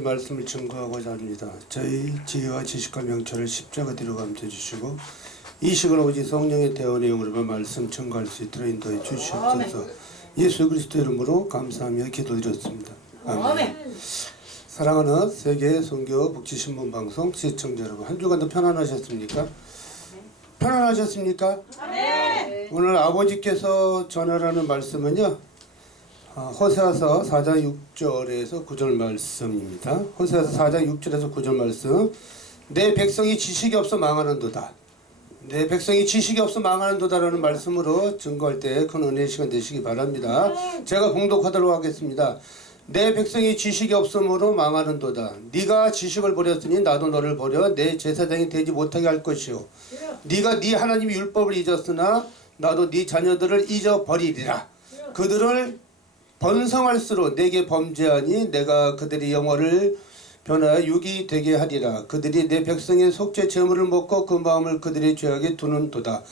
말씀을 증거하고자 합니다. 저희 지혜와 지식과 명철을 십자가 뒤로 감춰 주시고 이 시간 오직 성령의 대화 내용으로만 말씀 증거할 수 있도록 인도해 주시옵소서. 예수 그리스도 이름으로 감사하며 기도드렸습니다. 아멘. 사랑하는 세계 선교 복지신문 방송 시청자 여러분, 한 주간도 편안하셨습니까? 편안하셨습니까? 네. 오늘 아버지께서 전하라는 말씀은요, 호세아서 4장 6절에서 9절 말씀입니다. 호세아서 4장 6절에서 9절 말씀. 내 백성이 지식이 없어 망하는도다. 내 백성이 지식이 없어 망하는도다라는 말씀으로 증거할 때 큰 은혜의 시간 되시기 바랍니다. 제가 봉독하도록 하겠습니다. 내 백성이 지식이 없으므로 망하는도다. 네가 지식을 버렸으니 나도 너를 버려 내 제사장이 되지 못하게 할 것이요. 네가 네 하나님 율법을 잊었으나 나도 네 자녀들을 잊어버리리라. 그들을 번성할수록 내게 범죄하니 내가 그들의 영혼을 변하여 육이 되게 하리라. 그들이 내 백성의 속죄 제물을 먹고 그 마음을 그들의 죄악에 두는도다.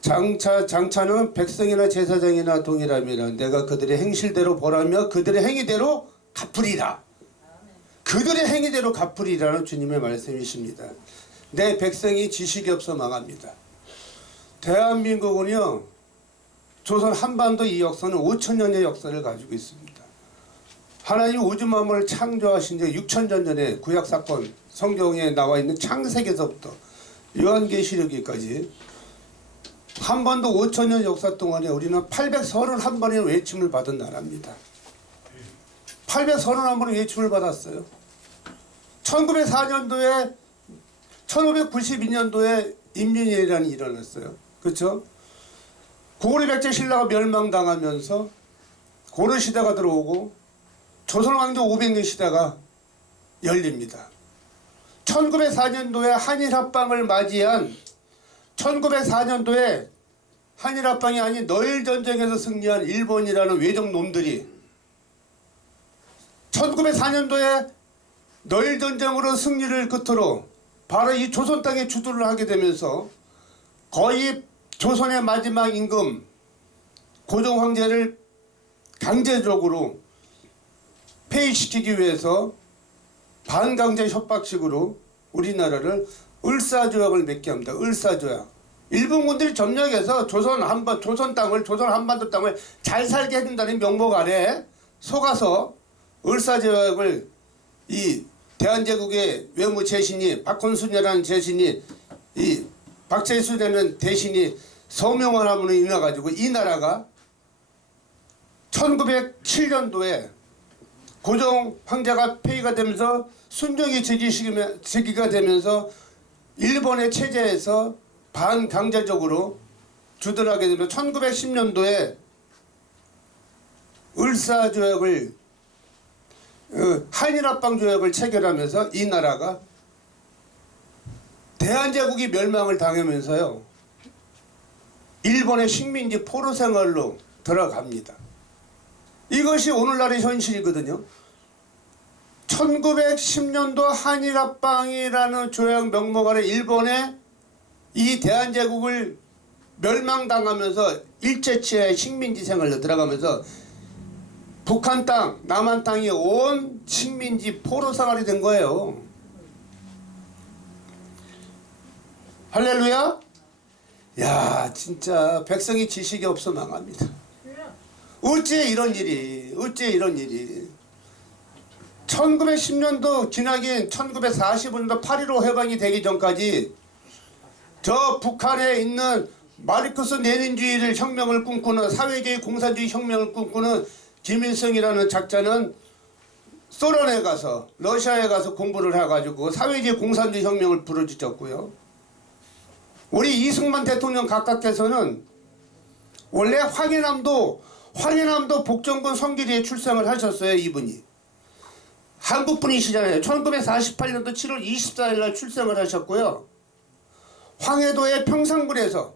장차는 백성이나 제사장이나 동일함이라. 내가 그들의 행실대로 벌하며 그들의 행위대로 갚으리라. 그들의 행위대로 갚으리라는 주님의 말씀이십니다. 내 백성이 지식이 없어 망합니다. 대한민국은요, 조선 한반도 이 역사는 5천년의 역사를 가지고 있습니다. 하나님 우주 만물을 창조하신 지 6천년 전에 구약사건 성경에 나와 있는 창세기에서부터 요한계시록기까지 한반도 5천년 역사 동안에 우리는 831번의 외침을 받은 나라입니다. 831번의 외침을 받았어요. 1904년도에 1592년도에 임진왜란이 일어났어요. 그렇죠? 고구려 백제 신라가 멸망당하면서 고려시대가 들어오고 조선왕조 500년 시대가 열립니다. 1904년도에 한일합방을 맞이한 1904년도에 한일합방이 아닌 너일전쟁에서 승리한 일본이라는 외적놈들이 1904년도에 너일전쟁으로 승리를 끝으로 바로 이 조선 땅에 주도를 하게 되면서 거의 조선의 마지막 임금 고종 황제를 강제적으로 폐위시키기 위해서 반강제 협박식으로 우리나라를 을사조약을 맺게 합니다. 을사조약. 일본군들이 점령해서 조선 한반도 땅을 잘 살게 해준다는 명목 아래 속아서 을사조약을 이 대한제국의 외무 재신이 박헌순이라는 재신이 이 박재수라는 대신이 서명을 하므로 인해가지고 이 나라가 1907년도에 고종 황제가 폐위가 되면서 순종이 즉위가 되면서 일본의 체제에서 반강제적으로 주둔하게 되면 1910년도에 을사조약을 한일합방조약을 체결하면서 이 나라가 대한제국이 멸망을 당하면서요, 일본의 식민지 포로 생활로 들어갑니다. 이것이 오늘날의 현실이거든요. 1910년도 한일합방이라는 조약 명목 아래 일본의 이 대한제국을 멸망당하면서 일제치하의 식민지 생활로 들어가면서 북한 땅, 남한 땅이 온 식민지 포로 생활이 된 거예요. 할렐루야? 야, 진짜 백성이 지식이 없어 망합니다. 어째 이런 일이 1910년도 지나긴 1945년도 8.15 해방이 되기 전까지 저 북한에 있는 마르크스 레닌주의를 혁명을 꿈꾸는 사회주의 공산주의 혁명을 꿈꾸는 김일성이라는 작자는 소련에 가서 러시아에 가서 공부를 해가지고 사회주의 공산주의 혁명을 부르짖었고요. 우리 이승만 대통령 각각께서는 원래 황해남도 복정군 성길이에 출생을 하셨어요. 이분이 한국 분이시잖아요. 1948년도 7월 24일 날 출생을 하셨고요. 황해도의 평상군에서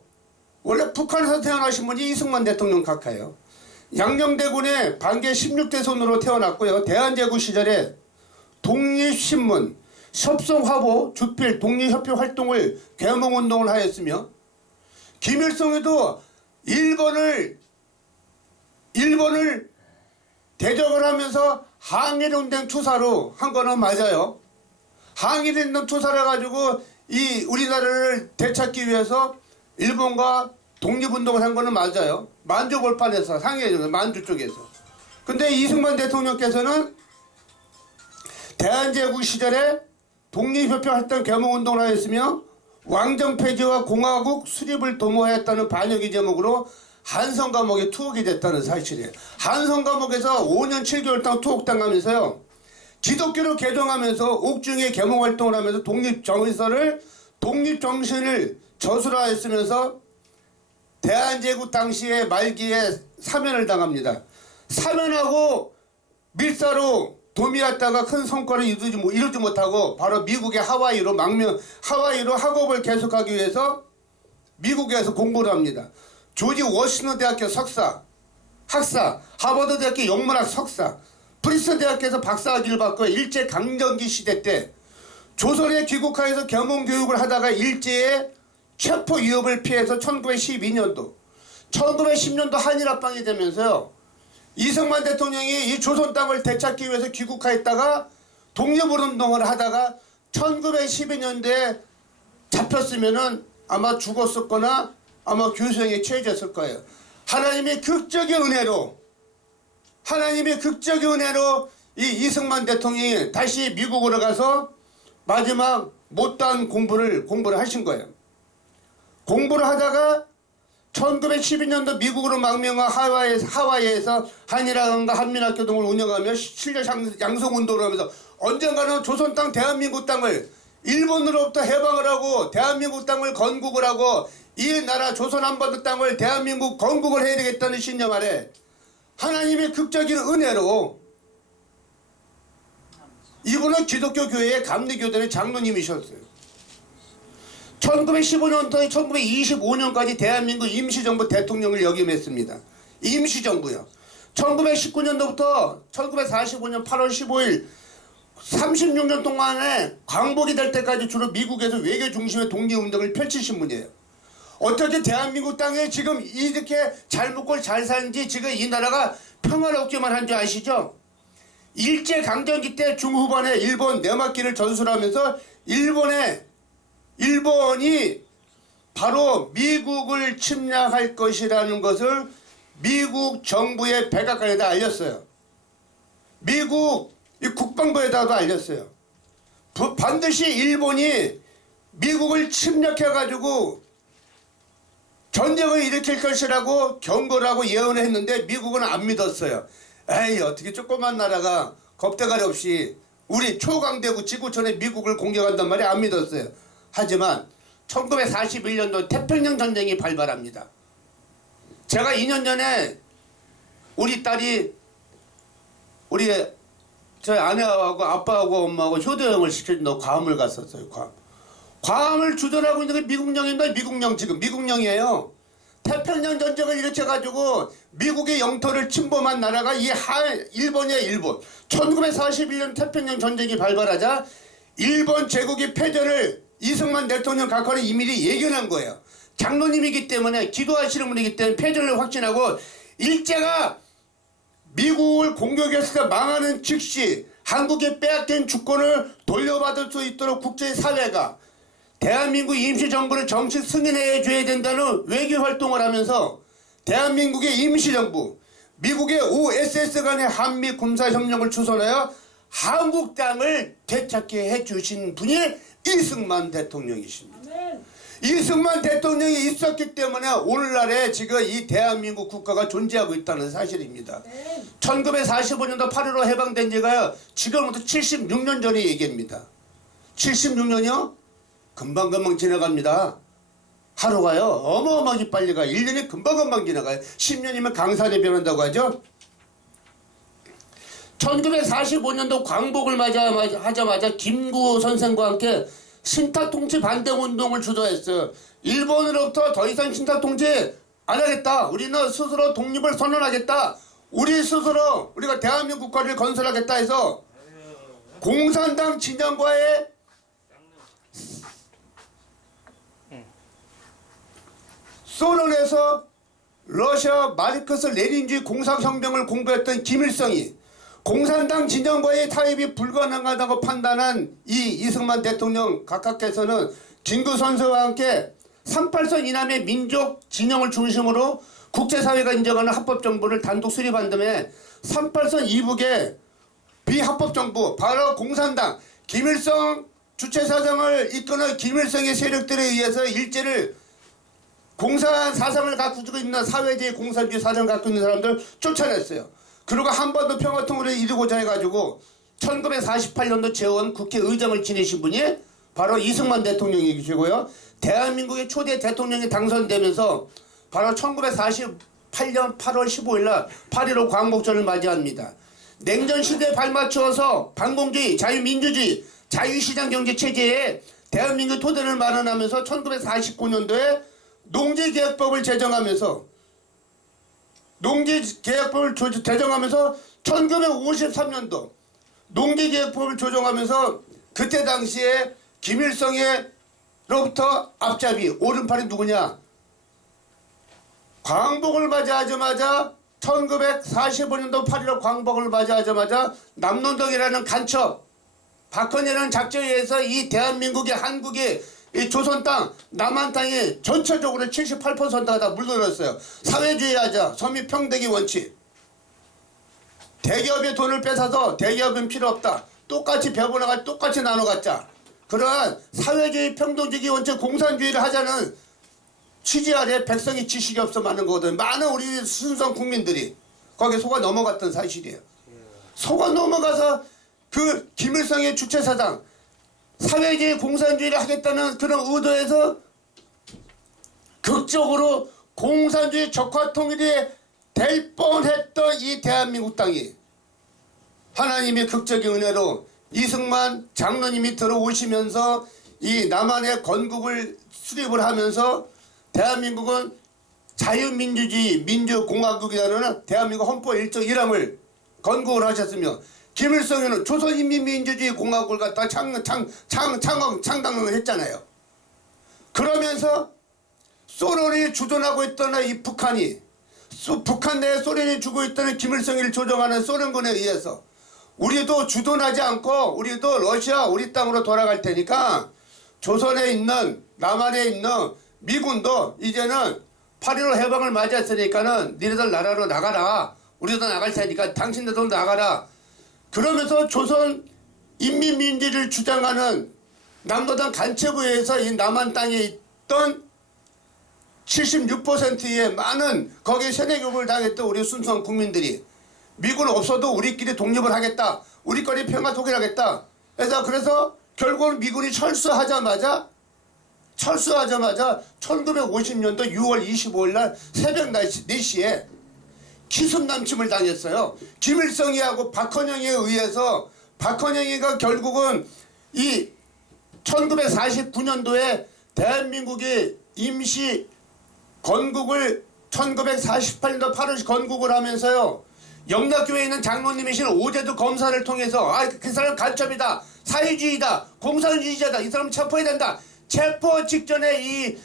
원래 북한에서 태어나신 분이 이승만 대통령 각하예요. 양녕대군의 반개 16대손으로 태어났고요. 대한제국 시절에 독립신문, 협성화보, 주필, 독립협회 활동을 계몽운동을 하였으며 김일성에도 일본을 대적을 하면서 항일운동 투사로 한 거는 맞아요. 항일운동 투사를 해가지고 이 우리나라를 되찾기 위해서 일본과 독립운동을 한 거는 맞아요. 만주 벌판에서 상해에서 만주 쪽에서. 근데 이승만 대통령께서는 대한제국 시절에 독립협회 활동 계몽운동을 하였으며 왕정 폐지와 공화국 수립을 도모하였다는 반역의 제목으로 한성 감옥에 투옥이 됐다는 사실이에요. 한성 감옥에서 5년 7개월 동안 투옥당하면서요. 기독교로 개종하면서 옥중에 계몽 활동을 하면서 독립정신을 저술화했으면서 대한제국 당시의 말기에 사면을 당합니다. 사면하고 밀사로 도미했다가 큰 성과를 이루지 못하고 바로 미국의 하와이로 학업을 계속하기 위해서 미국에서 공부를 합니다. 조지 워싱턴 대학교 석사, 학사, 하버드 대학교 영문학 석사, 프린스턴 대학교에서 박사학위를 받고 일제 강점기 시대 때 조선에 귀국하여서 계몽 교육을 하다가 일제의 체포 위협을 피해서 1912년도 한일합방이 되면서요. 이승만 대통령이 이 조선 땅을 되찾기 위해서 귀국하였다가 독립운동을 하다가 1912년도에 잡혔으면은 아마 죽었었거나 아마 교수형에 처해졌을 거예요. 하나님의 극적인 은혜로 이 이승만 대통령이 다시 미국으로 가서 마지막 못다한 공부를 하신 거예요. 공부를 하다가 1912년도 미국으로 망명한 하와이에서 한일학원과 한민학교 등을 운영하며 실력 양성운동을 하면서 언젠가는 조선 땅 대한민국 땅을 일본으로부터 해방을 하고 대한민국 땅을 건국을 하고 이 나라 조선 한반도 땅을 대한민국 건국을 해야 되겠다는 신념 아래 하나님의 극적인 은혜로 이분은 기독교 교회의 감리교단의 장로님이셨어요. 1915년부터 1925년까지 대한민국 임시정부 대통령을 역임했습니다. 임시정부요. 1919년도부터 1945년 8월 15일 36년 동안에 광복이 될 때까지 주로 미국에서 외교 중심의 독립운동을 펼치신 분이에요. 어떻게 대한민국 땅에 지금 이렇게 잘 먹고 잘 사는지 지금 이 나라가 평화롭기만 한 줄 아시죠? 일제강점기 때 중후반에 일본 내막기를 전술하면서 일본이 바로 미국을 침략할 것이라는 것을 미국 정부의 백악관에다 알렸어요. 미국 국방부에다도 알렸어요. 반드시 일본이 미국을 침략해가지고 전쟁을 일으킬 것이라고 경고를 하고 예언을 했는데 미국은 안 믿었어요. 에이, 어떻게 조그만 나라가 겁대가리 없이 우리 초강대국 지구촌에 미국을 공격한단 말이 안 믿었어요. 하지만 1941년도 태평양 전쟁이 발발합니다. 제가 2년 전에 우리 딸이 저희 아내하고 아빠하고 엄마하고 효도여행을 시켜준다고 괌을 갔었어요. 괌을 주둔하고 있는 게 미국령입니다. 미국령이에요. 태평양 전쟁을 일으켜가지고 미국의 영토를 침범한 나라가 일본이에요. 일본. 1941년 태평양 전쟁이 발발하자 일본 제국의 패전을 이승만 대통령 각하는 이미 예견한 거예요. 장로님이기 때문에 기도하시는 분이기 때문에 패전을 확신하고 일제가 미국을 공격했을 때 망하는 즉시 한국에 빼앗긴 주권을 돌려받을 수 있도록 국제사회가 대한민국 임시정부를 정식 승인해 줘야 된다는 외교활동을 하면서 대한민국의 임시정부, 미국의 OSS 간의 한미 군사협력을 추진하여 한국 땅을 되찾게 해주신 분이 이승만 대통령이십니다. 이승만 대통령이 있었기 때문에 오늘날에 지금 이 대한민국 국가가 존재하고 있다는 사실입니다. 1945년도 8.15 해방된 지가 지금부터 76년 전의 얘기입니다. 76년이요? 금방금방 지나갑니다. 하루가요 어마어마하게 빨리 가요. 1년이 금방금방 지나가요. 10년이면 강산이 변한다고 하죠. 1945년도 광복을 하자마자 김구호 선생과 함께 신탁통치 반대운동을 주도했어요. 일본으로부터 더 이상 신탁통치 안 하겠다. 우리는 스스로 독립을 선언하겠다. 우리가 대한민국 국가를 건설하겠다 해서 공산당 진영과의 소련에서 러시아 마르크스 레닌주의 공산혁명을 공부했던 김일성이 공산당 진영과의 타협이 불가능하다고 판단한 이 이승만 대통령 각하께서는 김구선서와 함께 38선 이남의 민족 진영을 중심으로 국제사회가 인정하는 합법정부를 단독 수립한 다음에 38선 이북의 비합법정부, 바로 공산당 김일성 주체사상을 이끄는 김일성의 세력들에 의해서 일제를 공산 사상을 갖고 있는 사회주의 공산주의 사상을 갖고 있는 사람들 쫓아냈어요. 그리고 한반도 평화통일을 이루고자 해가지고 1948년도 재원 국회의장을 지내신 분이 바로 이승만 대통령이시고요. 대한민국의 초대 대통령이 당선되면서 바로 1948년 8월 15일 날 8.15 광복절을 맞이합니다. 냉전시대에 발맞추어서 반공주의, 자유민주주의, 자유시장 경제체제에 대한민국 토대를 마련하면서 1949년도에 농지계획법을 제정하면서 1953년도 농지계획법을 조정하면서 그때 당시에 김일성으로부터 앞잡이 오른팔이 누구냐? 광복을 맞이하자마자 1945년도 8.15 광복을 맞이하자마자 남노동이라는 간첩 박헌희라는 작전에 의해서 이 대한민국의 한국의 이 조선 땅, 남한 땅이 전체적으로 78%가 다 물들었어요. 사회주의 하자, 서민 평등의 원칙. 대기업의 돈을 뺏어서 대기업은 필요 없다. 똑같이 배분하고 똑같이 나눠 갖자. 그러한 사회주의 평등주의 원칙 공산주의를 하자는 취지 아래 백성이 지식이 없어 많은 거거든. 많은 우리 순수한 국민들이 거기에 속아 넘어갔던 사실이에요. 속아 넘어가서 그 김일성의 주체사상 사회주의 공산주의를 하겠다는 그런 의도에서 극적으로 공산주의 적화통일이 될 뻔했던 이 대한민국 땅이 하나님의 극적인 은혜로 이승만 장로님이 들어오시면서 이 남한의 건국을 수립을 하면서 대한민국은 자유민주주의 민주공화국이라는 대한민국 헌법 1조 1항을 건국을 하셨으며 김일성은 조선인민민주주의 공화국을 갖다 창당을 했잖아요. 그러면서 소련이 주둔하고 있던 이 북한이 북한 내에 소련이 주고 있던 김일성을 조종하는 소련군에 의해서 우리도 주둔하지 않고 우리도 러시아 우리 땅으로 돌아갈 테니까 조선에 있는 남한에 있는 미군도 이제는 8.15 해방을 맞이했으니까는 니네들 나라로 나가라. 우리도 나갈 테니까 당신들도 나가라. 그러면서 조선 인민민주주의를 주장하는 남도당 간첩부에서 이 남한 땅에 있던 76%의 많은 거기에 세뇌교육을 당했던 우리 순수한 국민들이 미군 없어도 우리끼리 독립을 하겠다. 우리끼리 평화 통일하겠다. 그래서 결국은 미군이 철수하자마자 1950년도 6월 25일 날 새벽 4시에 기습남침을 당했어요. 김일성이하고 박헌영에 의해서 박헌영이가 결국은 이 1949년도에 대한민국의 임시 건국을 1948년도 8월 건국을 하면서요. 영락교회에 있는 장로님이신 오재두 검사를 통해서 그 사람 간첩이다. 사회주의다. 공산주의자다. 이 사람 체포해야 된다. 체포 직전에 이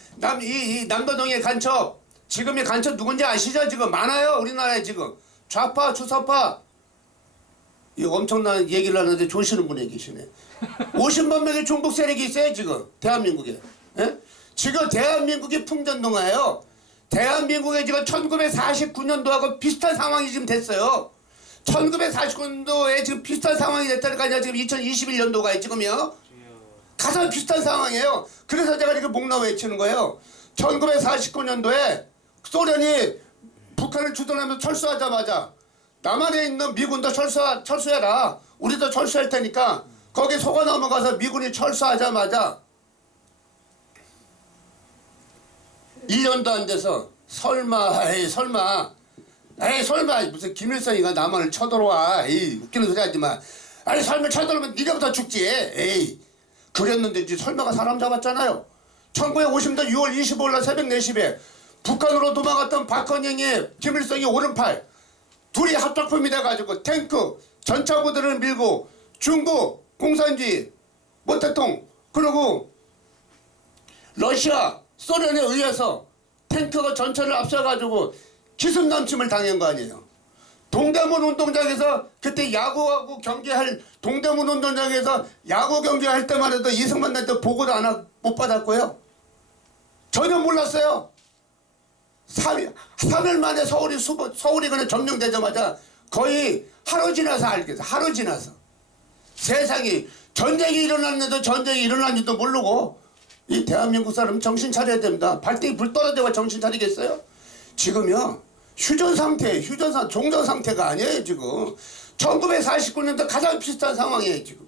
남도동의 간첩 지금의 간첩 누군지 아시죠? 지금 많아요. 우리나라에 지금 좌파 주사파 이 엄청난 얘기를 하는데 조시는 분이 계시네. 50만 명의 종북 세력이 있어요. 지금 대한민국에. 예? 지금 대한민국이 풍전등화예요. 대한민국에 지금 1949년도하고 비슷한 상황이 지금 됐어요. 1949년도에 지금 비슷한 상황이 됐다니까요. 지금 2021년도가 지금요. 가장 비슷한 상황이에요. 그래서 제가 이렇게 목나 외치는 거예요. 1949년도에 소련이 북한을 주둔하면서 철수하자마자 남한에 있는 미군도 철수해라. 우리도 철수할 테니까 거기 속아 넘어가서 미군이 철수하자마자 1년도 안 돼서 설마 무슨 김일성이가 남한을 쳐들어와. 에이 웃기는 소리 하지마. 아니 설마 쳐들어오면 니가부터 죽지. 에이 그랬는데 이제 설마가 사람 잡았잖아요. 1950년 6월 25일 날 새벽 4시에 북한으로 도망갔던 박헌영이 김일성이 오른팔 둘이 합작품이 돼가지고 탱크 전차부들을 밀고 중국 공산주의 모태통 그리고 러시아 소련에 의해서 탱크가 전차를 앞서가지고 기습남침을 당한 거 아니에요. 동대문 운동장에서 그때 야구하고 경기할 동대문 운동장에서 야구 경기할 때만 해도 이승만 대통령 보고도 못 받았고요. 전혀 몰랐어요. 3일 만에 서울이 그냥 점령되자마자 거의 하루 지나서 알겠어. 하루 지나서. 세상이 전쟁이 일어났는데도 전쟁이 일어났는지도 모르고 이 대한민국 사람 정신 차려야 됩니다. 발등이 불 떨어져가 정신 차리겠어요? 지금요. 종전 상태가 아니에요, 지금. 1949년도 가장 비슷한 상황이에요, 지금.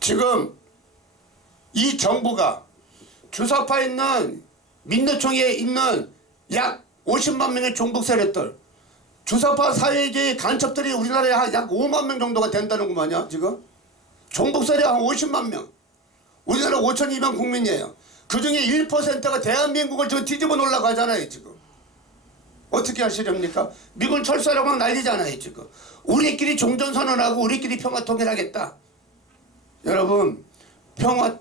지금 이 정부가 주사파에 있는 민노총에 있는 약 50만 명의 종북 세력들, 주사파 사회계의 간첩들이 우리나라에 약 5만 명 정도가 된다는구만요, 지금. 종북 세력 한 50만 명. 우리나라 5,200만 국민이에요. 그 중에 1%가 대한민국을 지금 뒤집어 놓으려고 하잖아요, 지금. 어떻게 하시렵니까? 미군 철수하라고 막 난리잖아요, 지금. 우리끼리 종전선언하고 우리끼리 평화 통일하겠다. 여러분,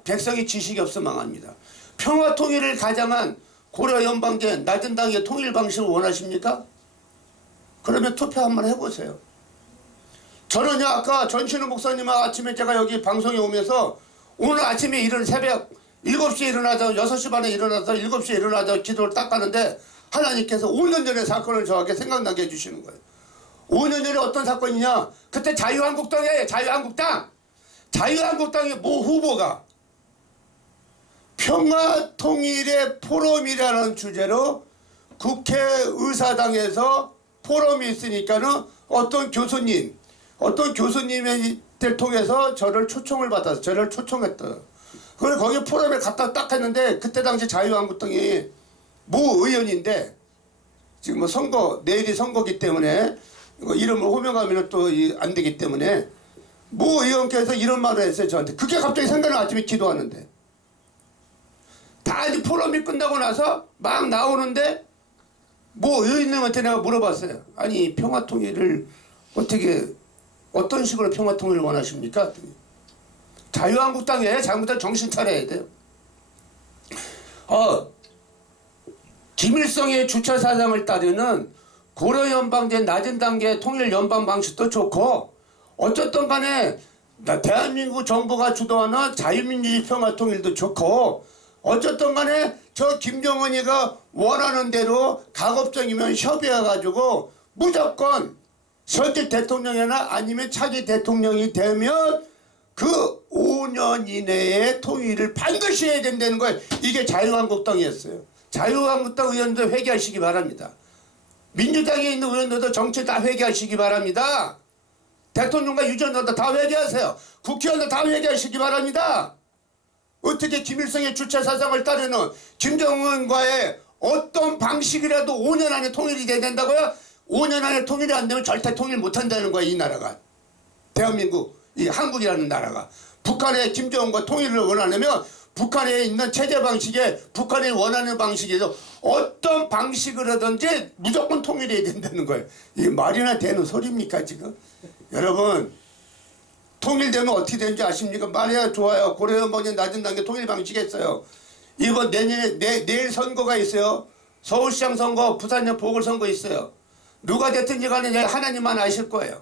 백성이 지식이 없어 망합니다. 평화 통일을 가장한 고려 연방제 낮은 당의 통일 방식을 원하십니까? 그러면 투표 한번 해보세요. 저는요, 아까 전신우 목사님하고 아침에 제가 여기 방송에 오면서 오늘 아침에 새벽 7시에 일어나서 6시 반에 일어나서 7시에 일어나서 기도를 딱 가는데 하나님께서 5년 전에 사건을 저에게 생각나게 해주시는 거예요. 5년 전에 어떤 사건이냐? 그때 자유한국당이에요. 자유한국당의 모 후보가 평화통일의 포럼이라는 주제로 국회의사당에서 포럼이 있으니까는 어떤 교수님을 통해서 저를 초청했다. 그걸 거기 포럼에 갖다 딱 했는데 그때 당시 자유한국당이 모 의원인데 지금 뭐 내일이 선거기 때문에 이름을 호명하면 또 안 되기 때문에 모 의원께서 이런 말을 했어요, 저한테. 그게 갑자기 생각나. 아침에 기도하는데 다 이제 포럼이 끝나고 나서 막 나오는데 모 의원님한테 내가 물어봤어요. 아니, 평화통일을 어떤 식으로 평화통일을 원하십니까? 자유한국당에 잘못하면 정신 차려야 돼요. 김일성의 주체 사상을 따르는 고려연방제 낮은 단계 통일 연방 방식도 좋고, 어쨌든 간에 대한민국 정부가 주도하는 자유민주주의 평화통일도 좋고, 어쨌든 간에 저 김정은이가 원하는 대로 가급적이면 협의해가지고 무조건 현재 대통령이나 아니면 차기 대통령이 되면 그 5년 이내에 통일을 반드시 해야 된다는 거예요. 이게 자유한국당이었어요. 자유한국당 의원들 회개하시기 바랍니다. 민주당에 있는 의원들도 정치 다 회개하시기 바랍니다. 대통령과 유전자도 다 회개하세요. 국회의원도 다 회개하시기 바랍니다. 어떻게 김일성의 주체 사상을 따르는 김정은과의 어떤 방식이라도 5년 안에 통일이 돼야 된다고요? 5년 안에 통일이 안 되면 절대 통일 못한다는 거예요, 이 나라가. 대한민국, 이 한국이라는 나라가. 북한의 김정은과 통일을 원하려면 북한에 있는 체제 방식에 북한이 원하는 방식에서 어떤 방식을 하든지 무조건 통일해야 된다는 거예요. 이게 말이나 되는 소리입니까, 지금? 여러분, 통일되면 어떻게 되는지 아십니까? 말이야 좋아요. 고려연방제 낮은 단계 통일 방식이 있어요. 이번 내일 선거가 있어요. 서울시장 선거, 부산역 보궐선거 있어요. 누가 됐든지 간에 하나님만 아실 거예요.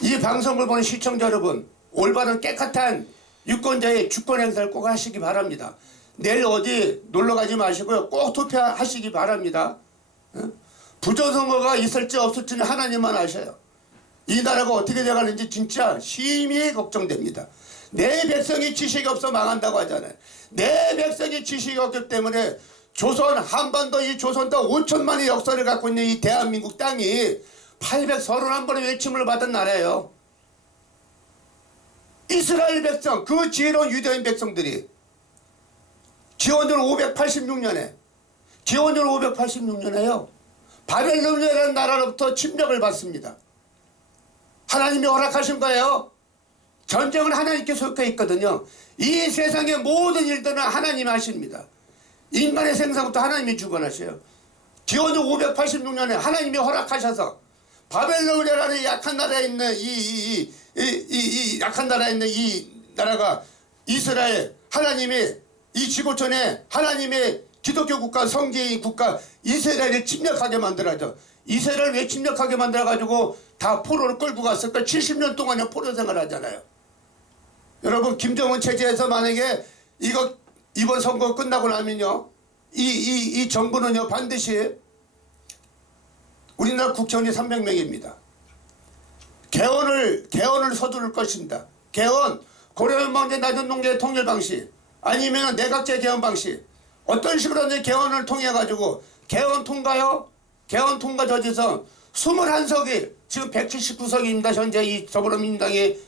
이 방송을 보는 시청자 여러분, 올바른 깨끗한 유권자의 주권 행사를 꼭 하시기 바랍니다. 내일 어디 놀러 가지 마시고요. 꼭 투표하시기 바랍니다. 부정선거가 있을지 없을지는 하나님만 아셔요. 이 나라가 어떻게 돼가는지 진짜 심히 걱정됩니다. 내 백성이 지식이 없어 망한다고 하잖아요. 내 백성이 지식이 없기 때문에 조선, 한반도 이 조선 땅 5천만의 역사를 갖고 있는 이 대한민국 땅이 831번의 외침을 받은 나라예요. 이스라엘 백성, 그 지혜로운 유대인 백성들이 기원전 586년에요. 바벨론이라는 나라로부터 침략을 받습니다. 하나님이 허락하신 거예요. 전쟁은 하나님께 속해 있거든요. 이 세상의 모든 일들은 하나님이 하십니다. 인간의 생사부터 하나님이 주관하셔요. 기원전 586년에 하나님이 허락하셔서 바벨론이라는 약한 나라에 있는 약한 나라에 있는 이 나라가 이스라엘, 하나님이 이 지구촌에 하나님의 기독교 국가, 성지의 국가 이스라엘을 침략하게 만들어죠. 이스라엘을 왜 침략하게 만들어가지고 다 포로를 끌고 갔을까? 70년 동안에 포로 생활을 하잖아요. 여러분, 김정은 체제에서 만약에 이번 선거 끝나고 나면요, 이 정부는요, 반드시 우리나라 국회의원이 300명입니다. 개헌을 서두를 것입니다. 개헌, 고려연방제 낮은동계 통일 방식, 아니면 내각제 개헌 방식, 어떤 식으로 개헌을 통해 가지고 개헌 통과요? 개헌 통과 저지선 21석이 지금 179석입니다. 현재 이 더불어민주당의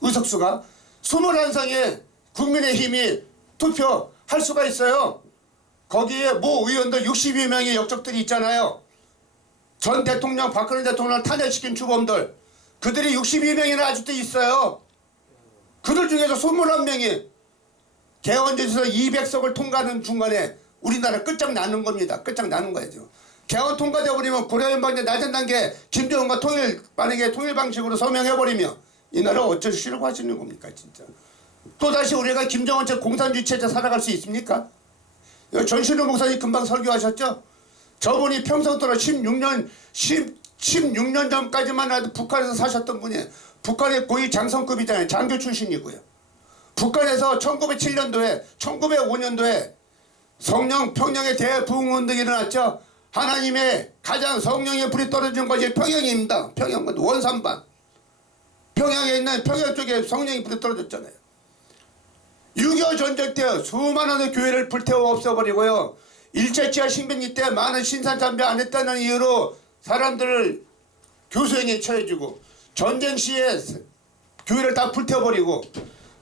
의석수가 21석에 국민의힘이 투표할 수가 있어요. 거기에 모 의원들 62명의 역적들이 있잖아요. 전 대통령 박근혜 대통령을 탄핵시킨 주범들, 그들이 62명이나 아직도 있어요. 그들 중에서 21명이 개헌제에서 200석을 통과하는 중간에 우리나라 끝장나는 겁니다. 끝장나는 거죠. 개헌 통과되어버리면 고려연방제 낮은 단계 김정은과 만약에 통일 방식으로 서명해버리면 이 나라 어쩔 시려고 하시는 겁니까 진짜. 또다시 우리가 김정은체 공산주의 체제 살아갈 수 있습니까? 전신우 목사님 금방 설교하셨죠? 저분이 평생 동안 16년 전까지만 해도 북한에서 사셨던 분이에요. 북한의 고위 장성급이잖아요. 장교 출신이고요. 북한에서 1907년도에 1905년도에 성령 평양의 대부흥운동이 일어났죠. 하나님의 가장 성령의 불이 떨어진 것이 평양입니다. 평양 원산반. 평양에 있는 평양 쪽에 성령의 불이 떨어졌잖아요. 6.25 전쟁 때 수많은 교회를 불태워 없애버리고요. 일제치하 신병기 때 많은 신산참배 안 했다는 이유로 사람들을 교수행위에 처해주고 전쟁 시에 교회를 다 불태워버리고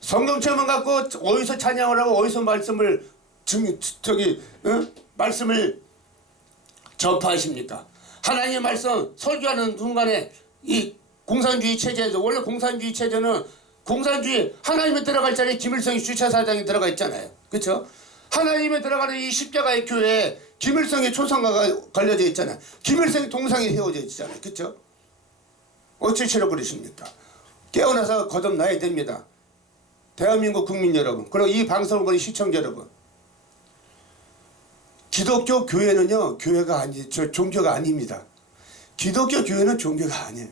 성경책만 갖고 어디서 찬양을 하고 어디서 말씀을 말씀을 전파하십니까? 하나님의 말씀 설교하는 순간에 이 공산주의 체제에서 원래 공산주의 체제는 공산주의 하나님에 들어갈 자리에 김일성이 주차사장이 들어가 있잖아요. 그렇죠? 하나님에 들어가는 이 십자가의 교회에 김일성의 초상화가 걸려져 있잖아요. 김일성의 동상이 세워져 있잖아요. 그렇죠? 어찌처럼 그러십니까? 깨어나서 거듭나야 됩니다. 대한민국 국민 여러분, 그리고 이 방송을 보는 시청자 여러분, 기독교 교회는요, 종교가 아닙니다. 기독교 교회는 종교가 아니에요.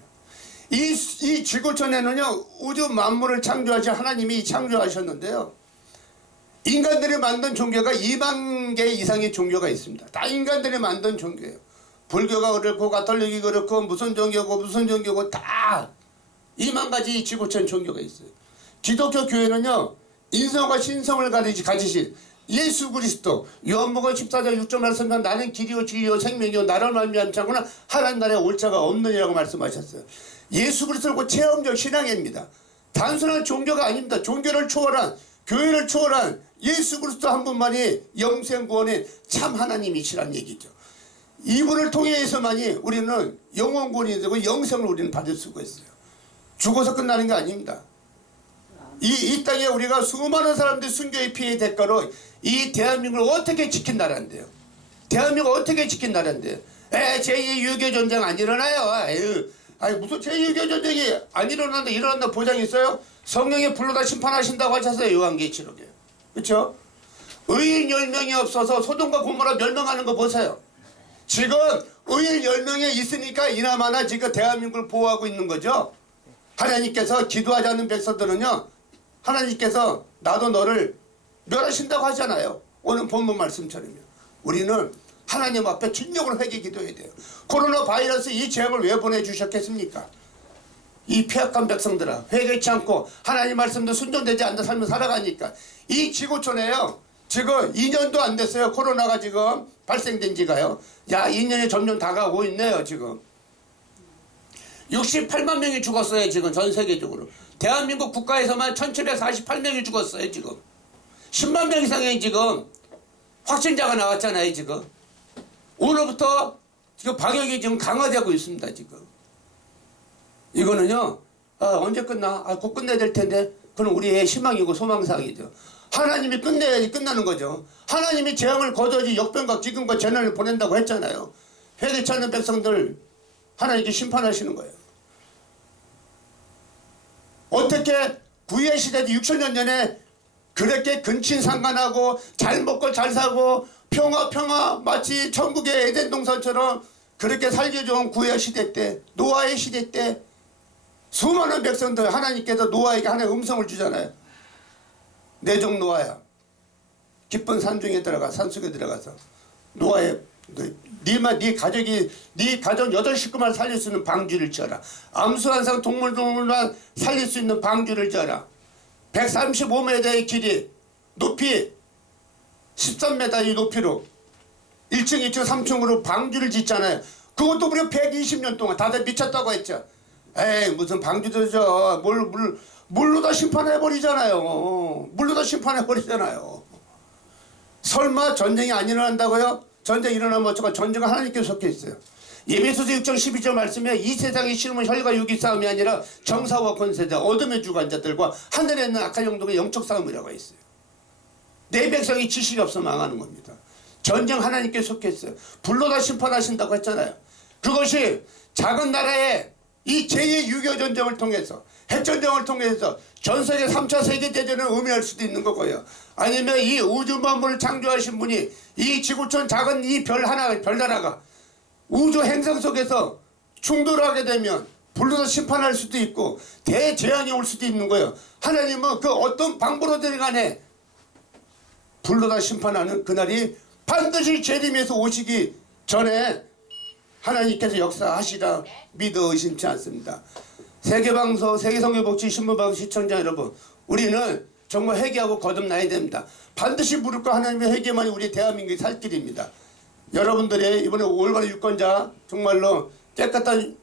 이 지구촌에는요, 우주 만물을 창조하신 하나님이 창조하셨는데요, 인간들이 만든 종교가 2만 개 이상의 종교가 있습니다. 다 인간들이 만든 종교예요. 불교가 그렇고 가톨릭이 그렇고 무슨 종교고 다 2만 가지 지구촌 종교가 있어요. 기독교 교회는요, 인성과 신성을 가지신 예수 그리스도, 요한복음 14장 6절 말씀은 나는 길이요 진리요 생명이요 나를 말미암지 않고는 하나님 나라에 올 자가 없느니라고 말씀하셨어요. 예수 그리스도는 체험적 신앙입니다. 단순한 종교가 아닙니다. 종교를 초월한, 교회를 초월한 예수 그리스도 한 분만이 영생구원의 참 하나님이시란 얘기죠. 이분을 통해서만이 우리는 영원구원이 되고 영생을 우리는 받을 수가 있어요. 죽어서 끝나는 게 아닙니다. 이 땅에 우리가 수많은 사람들 순교의 피해의 대가로 이 대한민국을 어떻게 지킨다는데요. 대한민국을 어떻게 지킨다는데요. 제2의 6.25 전쟁 안 일어나요. 무슨 제2의 6.25 전쟁이 안 일어난다 보장이 있어요? 성령이 불러다 심판하신다고 하셨어요. 요한계시록에. 그렇죠? 의인 10명이 없어서 소돔과 고모라 멸망하는 거 보세요. 지금 의인 10명이 있으니까 이나마나 지금 대한민국을 보호하고 있는 거죠. 하나님께서 기도하지 않는 백성들은요, 하나님께서 나도 너를 멸하신다고 하잖아요. 오늘 본문 말씀처럼요. 우리는 하나님 앞에 진정으로 회개 기도해야 돼요. 코로나 바이러스 이 재앙을 왜 보내주셨겠습니까? 이 폐악한 백성들아, 회개치 않고 하나님 말씀도 순종되지 않는 삶을 살아가니까. 이 지구촌에요, 지금 2년도 안 됐어요. 코로나가 지금 발생된 지가요. 2년이 점점 다가오고 있네요. 지금 68만 명이 죽었어요. 지금 전 세계적으로. 대한민국 국가에서만 1748명이 죽었어요. 지금 10만 명 이상의 지금 확진자가 나왔잖아요. 지금 오늘부터 지금 방역이 지금 강화되고 있습니다. 지금 이거는요, 언제 끝나? 곧 끝내야 될 텐데. 그건 우리의 희망이고 소망사항이죠. 하나님이 끝내야지 끝나는 거죠. 하나님이 재앙을 거둬야지 역병과 기근과 재난을 보낸다고 했잖아요. 회개치 않는 백성들 하나님께 심판하시는 거예요. 어떻게 구약 시대도 6천년 전에 그렇게 근친상간하고 잘 먹고 잘 사고 평화 마치 천국의 에덴 동산처럼 그렇게 살기 좋은 구약 시대 때, 노아의 시대 때 수많은 백성들 하나님께서 노아에게 하나의 음성을 주잖아요. 내 종 노아야, 깊은 산중에 들어가, 산속에 들어가서 노아의 네 가족이, 네 가족 8식구만 살릴 수 있는 방주를 지어라. 암수한상 동물만 살릴 수 있는 방주를 지어라. 135m의 길이, 높이 13m 이 높이로 1층, 2층, 3층으로 방주를 짓잖아요. 그것도 무려 120년 동안 다들 미쳤다고 했죠. 에이, 무슨 방주도 저 물로 다 심판해버리잖아요. 물로 다 심판해버리잖아요. 설마 전쟁이 안 일어난다고요? 전쟁이 일어나면 어쩌고, 전쟁은 하나님께 속해 있어요. 예배소서 6장 12절 말씀에 이 세상의 싫음은 혈과 육의 싸움이 아니라 정사와 권세자, 어둠의 주관자들과 하늘에 있는 악한 영들의 영적 싸움이라고 했어요. 내 백성이 지식이 없어 망하는 겁니다. 전쟁 하나님께 속해 있어요. 불로 다 심판하신다고 했잖아요. 그것이 작은 나라의 이 제2 6.25전쟁을 통해서, 핵전쟁을 통해서 전세계 3차 세계대전을 의미할 수도 있는 거고요. 아니면 이 우주 만물을 창조하신 분이 이 지구촌 작은 이 별나라가 우주 행성 속에서 충돌하게 되면 불로서 심판할 수도 있고 대재앙이 올 수도 있는 거예요. 하나님은 그 어떤 방법으로든 간에 불로다 심판하는 그날이 반드시 재림에서 오시기 전에 하나님께서 역사하시라 믿어 의심치 않습니다. 세계방송, 세계성교복지 신문방송 시청자 여러분, 우리는 정말 회개하고 거듭나야 됩니다. 반드시 무릎 꿇고 하나님의 회개만이 우리 대한민국의 살 길입니다. 여러분들의 이번에 올바른 유권자 정말로 깨끗한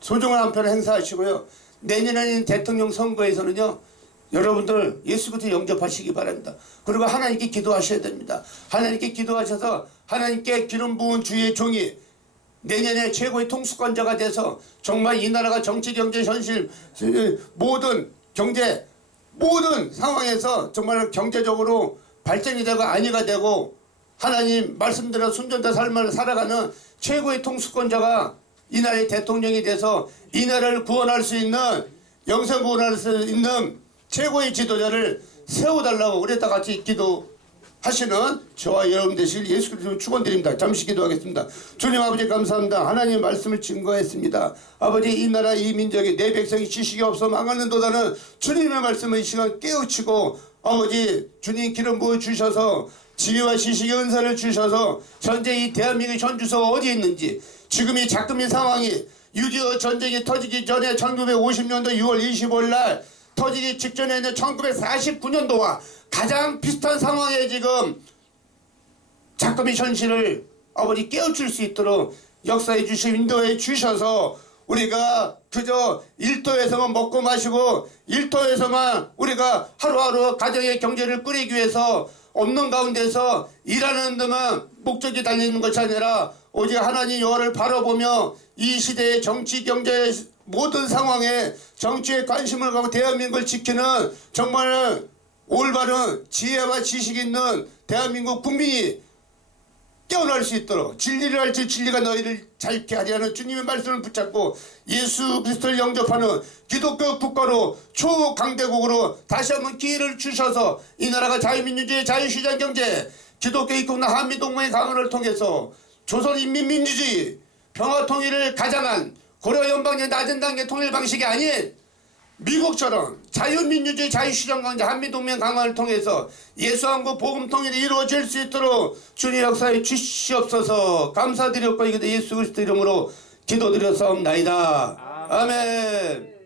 소중한 한 표를 행사하시고요. 내년에 대통령 선거에서는요, 여러분들 예수 그리스도 영접하시기 바랍니다. 그리고 하나님께 기도하셔야 됩니다. 하나님께 기도하셔서 하나님께 기름 부은 주의 종이 내년에 최고의 통수권자가 돼서 정말 이 나라가 정치, 경제, 현실, 모든 경제, 모든 상황에서 정말 경제적으로 발전이 되고 안위가 되고 하나님 말씀대로 순전한 삶을 살아가는 최고의 통수권자가 이 나라의 대통령이 돼서 이 나라를 구원할 수 있는, 영생 구원할 수 있는 최고의 지도자를 세워달라고 우리 다 같이 기도하시는 저와 여러분 되실 예수 그리스도 축원드립니다. 잠시 기도하겠습니다. 주님 아버지 감사합니다. 하나님의 말씀을 증거했습니다. 아버지, 이 나라 이 민족이 내 백성이 지식이 없어 망하는도다는 주님의 말씀을 이 시간 깨우치고 아버지 주님 기름 부어 주셔서 지혜와 지식의 은사를 주셔서 현재 이 대한민국의 현주소가 어디에 있는지, 지금 이 작금의 상황이 6.25 전쟁이 터지기 전에 1950년도 6월 25일 날 터지기 직전에 있는 1949년도와 가장 비슷한 상황에 지금 작금의 현실을 아버지 깨우칠 수 있도록 역사해 주시고 인도해 주셔서 우리가 그저 일터에서만 먹고 마시고 일터에서만 우리가 하루하루 가정의 경제를 꾸리기 위해서 없는 가운데서 일하는 데만 목적이 달리는 것이 아니라 오직 하나님 여호와를 바라보며 이 시대의 정치 경제 모든 상황에 정치에 관심을 갖고 대한민국을 지키는 정말 올바른 지혜와 지식이 있는 대한민국 국민이 깨어날 수 있도록 진리를 알지 진리가 너희를 자유케 하리라는 주님의 말씀을 붙잡고 예수 그리스도를 영접하는 기독교 국가로 초강대국으로 다시 한번 기회를 주셔서 이 나라가 자유민주주의 자유시장 경제 기독교 입국나 한미동맹의 강화를 통해서 조선인민민주주의 평화통일을 가장한 고려연방제 낮은 단계 통일 방식이 아닌 미국처럼 자유민주주의 자유시장 경제 한미동맹 강화를 통해서 예수한국 복음 통일이 이루어질 수 있도록 주님 역사에 주시옵소서. 감사드렸고 이것도 예수 그리스도 이름으로 기도드렸사옵나이다. 아멘.